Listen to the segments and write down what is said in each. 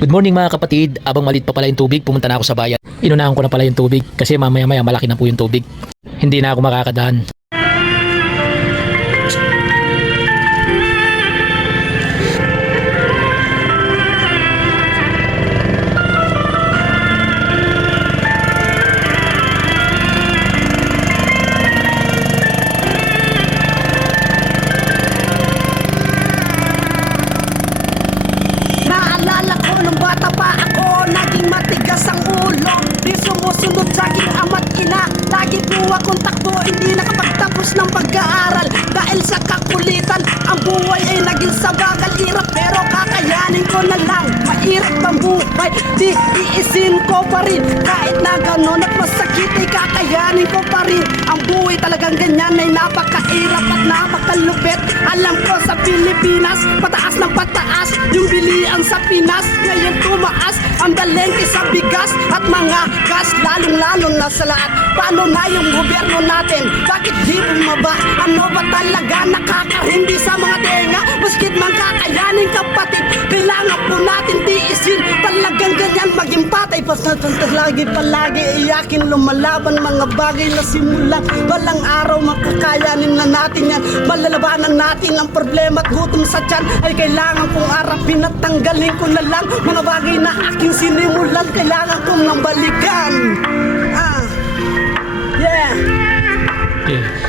Good morning mga kapatid. Abang malit pa pala yung tubig, pumunta na ako sa bayan. Inunahan ko na pala yung tubig kasi mamaya-maya malaki na po yung tubig. Hindi na ako makakadaan. Naalala ko nung bata pa ako, naging matigas ang ulo. Di sumusunod sa aking ama't ina. Lagi po akong takbo, hindi nakapagtapos ng pag-aaral. Dahil sa kakulitan, ang buhay ay naging sabagal. Hirap pero kakayanin ko na lang. Mahirap ang buhay, di iisin ko pa rin. Kahit na ganon at masakit ay kakayanin ko pa rin. Ang buhay talagang ganyan ay napakahirap at napakalupit. Alam ko sa Pilipinas, pataas ng pataas yung bilian sa Pinas. Ngayon tumaas ang dalengke sa bigas at mga gas, lalong-lalo na sa lahat. Paano na yung gobyerno natin? Bakit di bumaba? Ano ba talaga nakakarindi sa mga tenga? Maskit man kakayanin kapatid, kailangan po natin tiisin. Talagang ganyan maging patay, lagi palagi iyakin, lumalaban mga bagay na simulan. Walang araw makakayanin na natin yan. Malalabanan natin ang problema at gutom sa tiyan. Ay kailangan kong harapin at tanggalin ko na lang mga bagay na aking sinimulan. Kailangan kong nang balikan.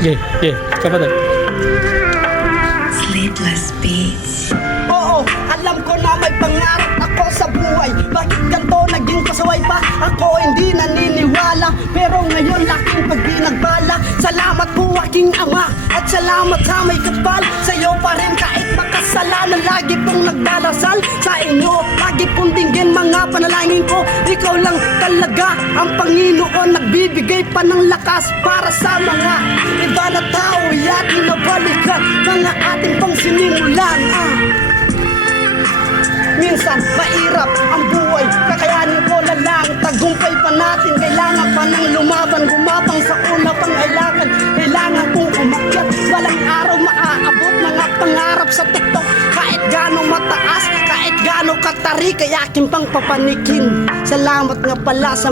Yeah. Kapatid. Sleepless Beats. Oo, alam ko na may pangarap ako sa buhay. Bakit ganito naging pasaway pa? Ako hindi naniniwala, pero ngayon laking pagdinagbala. Salamat po aking ama at salamat sa may kapal. Sa'yo pa rin kahit makasalanan, lagi pong nagdarasal sa inyo. Lagi pong dinggin mga panalangin ko. Ikaw lang talaga ang Panginoon, nagbibigay pa ng lakas para sa mga iba na tao. Yakin na balikan mga ating pang sinimulan. Minsan mahirap ang buhay, kakayanin ko na lang. Tagumpay pa natin, kailangan pa ng lumaban. Gumapang sa una pang kailangan, kailangan kong umakyat. Walang araw maaabot mga pangarap sa tuktok. Kahit gano'ng mataas, kahit gano'ng katari, kaya aking pang papanikin. Salamat nga pala sa